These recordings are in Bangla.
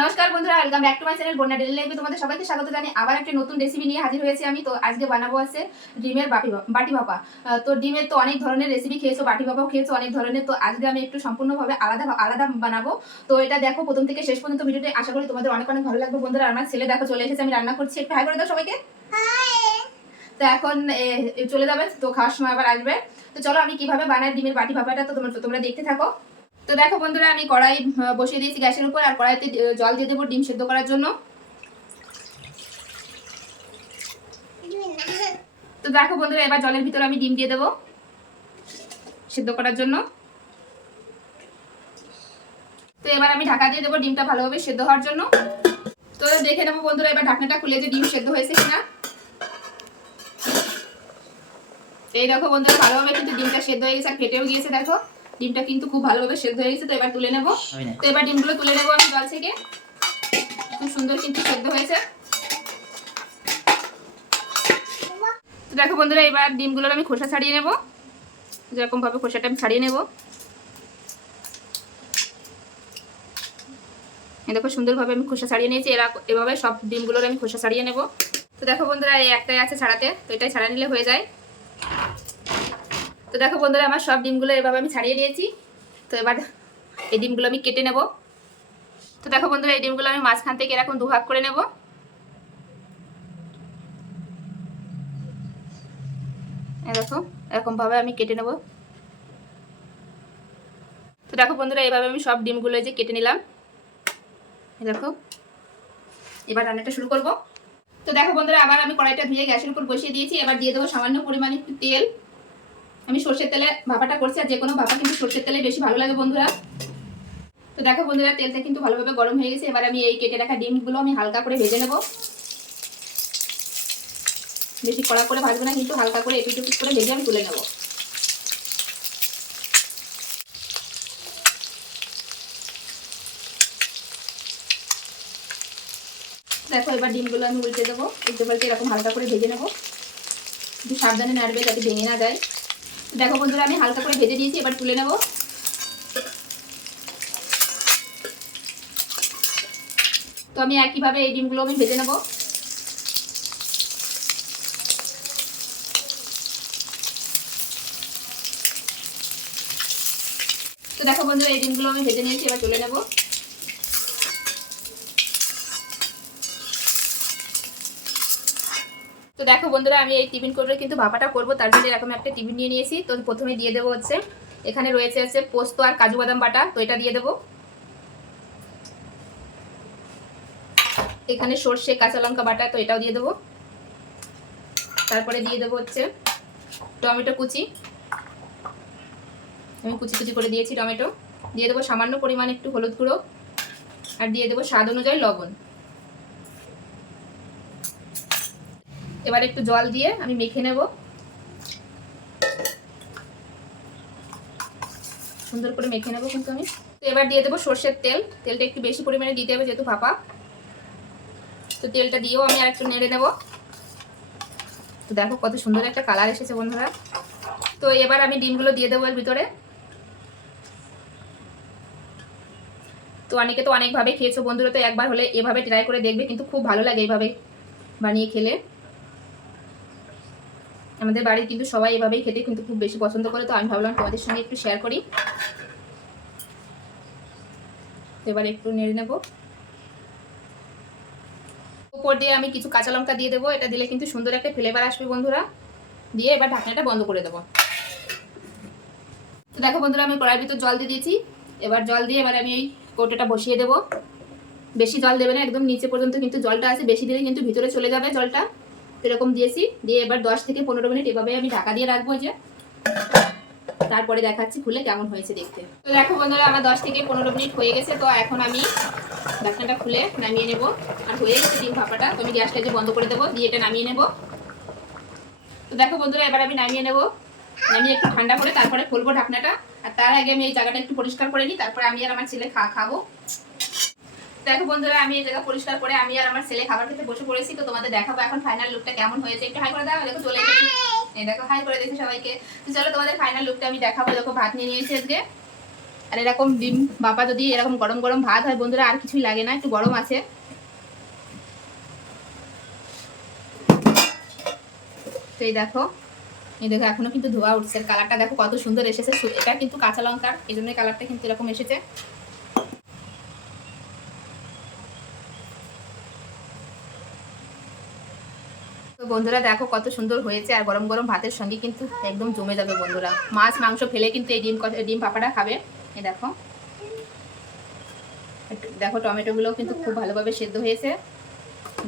নমস্কার বন্ধুরা welcome back to my channel Bonya daily লাইফে তোমাদের সবাইকে স্বাগত জানি আবার একটা নতুন রেসিপি নিয়ে হাজির হয়েছি আমি। তো আজকে বানাবো আছে ডিমের বাটি বাটি ভাপা। তো ডিমের তো অনেক ধরনের রেসিপি খেয়েছো বাটি ভাপাও খেয়েছো অনেক ধরনের। তো আজকে আমি একটু সম্পূর্ণভাবে আলাদা আলাদা বানাবো। তো এটা দেখো প্রথম থেকে শেষ পর্যন্ত ভিডিওটি আশা করি তোমাদের অনেক অনেক ভালো লাগবে। বন্ধুরা আমার ছেলে দেখো চলে এসেছে আমি রান্না করছি। একটু হাই করে দাও সবাইকে। তো এখন চলে যাবে তো খাওয়ার সময় আবার আসবে। তো চলো আমি কীভাবে বানাই ডিমের বাটি ভাপাটা তো তোমরা তোমরা দেখতে থাকো। তো দেখো বন্ধুরা, আমি কড়াই বসিয়ে দিয়েছি গ্যাসের উপর, আর কড়াইতে জল দিয়ে দেবো ডিম সেদ্ধ করার জন্য। তো দেখো বন্ধুরা, এবার জলের ভিতরে আমি ডিম দিয়ে দেবো সেদ্ধ করার জন্য। তো এবার আমি ঢাকা দিয়ে দেবো ডিমটা ভালোভাবে সেদ্ধ হওয়ার জন্য। তো দেখে নেব বন্ধুরা, এবার ঢাকনাটা খুলে যে ডিম সেদ্ধ হয়েছে কিনা। এই দেখো বন্ধুরা, ভালোভাবে কিন্তু ডিমটা সেদ্ধ হয়ে গেছে, আর ফেটেও গিয়েছে, দেখো। ডিমটা কিন্তু খুব ভালোভাবে সেদ্ধ হয়ে গেছে তো এবার তুলে নেব। তো এবার ডিমগুলো তুলে নেব আমি জল থেকে। খুব সুন্দর কিন্তু সেদ্ধ হয়েছে। তো দেখো বন্ধুরা এবার ডিমগুলোর আমি খোসা ছাড়িয়ে নেব। যেরকম ভাবে খোসাটা আমি ছাড়িয়ে নেব। দেখো সুন্দরভাবে আমি খোসা ছাড়িয়ে নিয়েছি। এরা এভাবে সব ডিমগুলোর আমি খোসা ছাড়িয়ে নেব। তো দেখো বন্ধুরা এই একটাই আছে ছাড়াতে। তো এটাই ছাড়া নিলে হয়ে যায়। তো দেখো বন্ধুরা, আমার সব ডিমগুলো এভাবে আমি ছাড়িয়ে নিয়েছি তো এবার এই ডিমগুলো আমি কেটে নেব। তো দেখো বন্ধুরা, এই ডিমগুলো আমি মাঝখান থেকে এরকম দুভাগ করে নেব। দেখো এরকম ভাবে আমি কেটে নেব। তো দেখো বন্ধুরা, এভাবে আমি সব ডিমগুলো যে কেটে নিলাম। দেখো, এবার রান্নাটা শুরু করব। তো দেখো বন্ধুরা, আবার আমি কড়াইটা ধুয়ে গ্যাসের উপর বসিয়ে দিয়েছি। এবার দিয়ে দেবো সামান্য পরিমাণে একটু তেল। আমি সর্ষের তেলে ভাপাটা করছি আর যে কোনো ভাপা কিন্তু সর্ষের তেলে বেশি ভালো লাগে বন্ধুরা। তো দেখো বন্ধুরা, তেলটা কিন্তু ভালোভাবে গরম হয়ে গেছে। এবার আমি এই কেটে রাখা ডিমগুলো আমি হালকা করে ভেজে নেব। বেশি কড়া করে ভাজবো না, কিন্তু হালকা করে ওপিট করে ভেজে আমি তুলে নেব। দেখো এবার ডিমগুলো আমি উল্টে দেবো। উল্টে পাল্টে এরকম হালকা করে ভেজে নেব। একটু সাবধানে নাড়বে যাতে ভেঙে না যায়। দেখো বন্ধুরা, আমি হালকা করে ভেজে দিয়েছি এবার তুলে নেব। তো আমি একইভাবে এই ডিমগুলো আমি ভেজে নেব। তো দেখো বন্ধুরা, এই ডিমগুলো আমি ভেজে নিয়েছি, এবার তুলে নেব। দেখো বন্ধুরা, আমি এই টিফিন করে কিন্তু ভাপাটা করব। তার জন্য এরকম একটা টিফিন নিয়ে নিয়েছি। তো প্রথমে দিয়ে দেবো হচ্ছে, এখানে রয়েছে হচ্ছে পোস্ত আর কাজু বাদাম বাটা। তো এটা দিয়ে দেবো। এখানে সর্ষে, কাঁচা লঙ্কা বাটা, তো এটাও দিয়ে দেবো। তারপরে দিয়ে দেবো হচ্ছে টমেটো কুচি। আমি কুচি কুচি করে দিয়েছি টমেটো। দিয়ে দেবো সামান্য পরিমাণ একটু হলুদ গুঁড়ো। আর দিয়ে দেবো স্বাদ অনুযায়ী লবণ। এবার একটু জল দিয়ে আমি মেখে নেব। সুন্দর করে মেখে নেব কিন্তু আমি। তো এবার দিয়ে দেবো সর্ষের তেল। তেলটা একটু বেশি পরিমাণে দিতে হবে যেহেতু ভাপা। তো তেলটা দিয়েও আমি আর একটু নেড়ে নেব। তো দেখো কত সুন্দর একটা কালার এসেছে বন্ধুরা। তো এবার আমি ডিমগুলো দিয়ে দেবো এর ভিতরে। তো অনেকে তো অনেকভাবে খেয়েছো বন্ধুরা, তো একবার হলে এভাবে ট্রাই করে দেখবে, কিন্তু খুব ভালো লাগে এইভাবে বানিয়ে খেলে। আমাদের বাড়ির কিন্তু সবাই এভাবেই খেতে কিন্তু খুব বেশি পছন্দ করে, তো আমি ভাবলাম তোমাদের সঙ্গে একটু শেয়ার করি। এবার একটু নেড়ে নেব। উপর দিয়ে আমি কিছু কাঁচা লঙ্কা দিয়ে দেবো, এটা দিলে কিন্তু সুন্দর একটা ফ্লেভার আসবে বন্ধুরা। দিয়ে এবার ঢাকনাটা বন্ধ করে দেবো। তো দেখো বন্ধুরা, আমি কড়াইয়ের ভিতর জল দিয়ে দিয়েছি। এবার জল দিয়ে এবার আমি এই কৌটোটা বসিয়ে দেবো। বেশি জল দেবে না, একদম নিচে পর্যন্ত কিন্তু জলটা আছে, বেশি দিলে কিন্তু ভিতরে চলে যাবে জলটা। এরকম দিয়েছি। দিয়ে এবার দশ থেকে পনেরো মিনিট এভাবে আমি ঢাকা দিয়ে রাখব যে। তারপরে দেখাচ্ছি খুলে কেমন হয়েছে দেখতে। তো দেখো বন্ধুরা, আমার দশ থেকে পনেরো মিনিট হয়ে গেছে, তো এখন আমি ঢাকনাটা খুলে নামিয়ে নেব। আর হয়ে গেছে ডিম ভাপাটা, তো আমি গ্যাসটা যে বন্ধ করে দেবো, দিয়ে এটা নামিয়ে নেব। তো দেখো বন্ধুরা, এবার আমি নামিয়ে নেব। নামিয়ে একটু ঠান্ডা করে তারপরে খুলবো ঢাকনাটা। আর তার আগে আমি এই জায়গাটা একটু পরিষ্কার করে নিই, তারপরে আমি আর আমার ছেলে খা, খাব। দেখো বন্ধুরা, আমি এই জায়গা পরিষ্কার করে আমি আর আমার ছেলে খাবার খেতে বসে পড়েছি, তো তোমাদের দেখাবো এখন ফাইনাল লুকটা কেমন হয়েছে। একটু হাই করে দাও, দেখো চলে এসেছি। এই দেখো হাই করে দিয়েছি সবাইকে। তো চলো তোমাদের ফাইনাল লুকটা আমি দেখাবো, দেখো ভাত নিয়ে নিয়েছি আজকে। আর এরকম ডিম বাপা যদি এরকম গরম গরম ভাত হয়, বন্ধুরা, আর কিছুই লাগে না, একটু গরম আছে। তো এই দেখো এই দেখো, এখনও কিন্তু ধোয়া উঠছে। কালারটা দেখো কত সুন্দর এসেছে এটা কিন্তু কাঁচা লঙ্কার, এই জন্য কালারটা কিন্তু এরকম এসেছে। তো বন্ধুরা দেখো কত সুন্দর হয়েছে, আর গরম গরম ভাতের সঙ্গে কিন্তু একদম জমে যাবে বন্ধুরা। মাছ, মাংস ফেলে কিন্তু এই ডিম ডিম পাপাটা খাবে। এ দেখো। দেখো টমেটোগুলো কিন্তু খুব ভালোভাবে সেদ্ধ হয়েছে।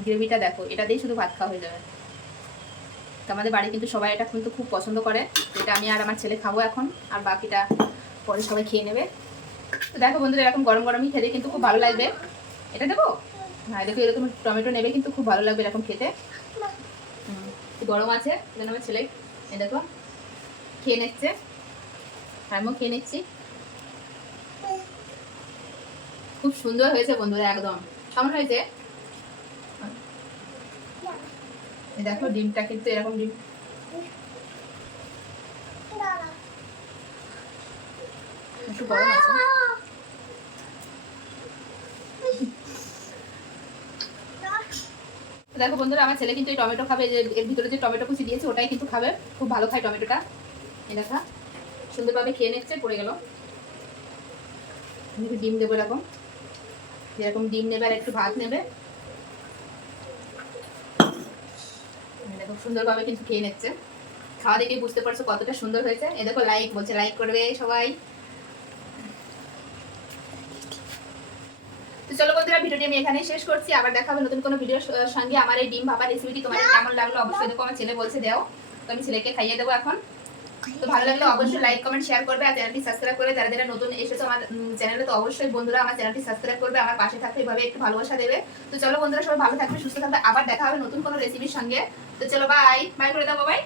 গ্রেভিটা দেখো, এটা দিয়ে শুধু ভাত খাওয়া হয়ে যাবে। তো আমাদের বাড়ি কিন্তু সবাই এটা কিন্তু খুব পছন্দ করে। এটা আমি আর আমার ছেলে খাব এখন, আর বাকিটা পরে সবাই খেয়ে নেবে। তো দেখো বন্ধুরা, এরকম গরম গরমই খেতে কিন্তু খুব ভালো লাগবে। এটা দেবো? হ্যাঁ দেখো এরকম টমেটো নেবে কিন্তু খুব ভালো লাগবে এরকম খেতে। গরম আছে জন্য আমার ছেলে এই দেখো খেয়ে নিচ্ছে। আমিও খেয়ে নিচ্ছি। খুব সুন্দর হয়েছে বন্ধুরা, একদম। কেমন হয়েছে? দেখো ডিমটা কিন্তু এরকম ডিম। একটু গরম আছে। দেখো বন্ধুরা, আমার ছেলে কিন্তু এই টমেটো খাবে যে এর ভিতরে যে টমেটো কুচি দিয়েছে, ওটাই কিন্তু খাবে। খুব ভালো খায় টমেটোটা। এই দেখা, সুন্দরভাবে খেয়ে নিচ্ছে, পড়ে গেল। ডিম দেবো এরকম। যেরকম ডিম নেবে আর একটু ভাত নেবে। দেখো, সুন্দরভাবে কিন্তু খেয়ে নিচ্ছে। খাওয়া দেখে বুঝতে পারছ কতটা সুন্দর হয়েছে। এ দেখো লাইক বলছে লাইক করবে সবাই। চলো বন্ধুরা, ভিডিওটি আমি এখানেই শেষ করছি। আবার দেখা হবে নতুন কোনো ভিডিওর সঙ্গে। আমার এই ডিম ভাপা রেসিপিটি তোমাদের কেমন লাগল অবশ্যই দেখো, আমার ছেলে বলছে দাও। তো আমি ছেলেকে খাইয়ে দেবো এখন। তো ভালো লাগলে অবশ্যই লাইক কমেন্ট শেয়ার করবে আর চ্যানেলটি সাবস্ক্রাইব করে যারা যারা নতুন এসেছ আমার চ্যানেলে তো অবশ্যই বন্ধুরা আমার চ্যানেলটি সাবস্ক্রাইব করবে, আমার পাশে থাকবে এভাবে একটু ভালোবাসা দেবে। তো চলো বন্ধুরা সবাই ভালো থাকবে, সুস্থ থাকবে। আবার দেখা হবে নতুন কোনো রেসিপির সঙ্গে। তো চলো বাই বাই করে দাও বাই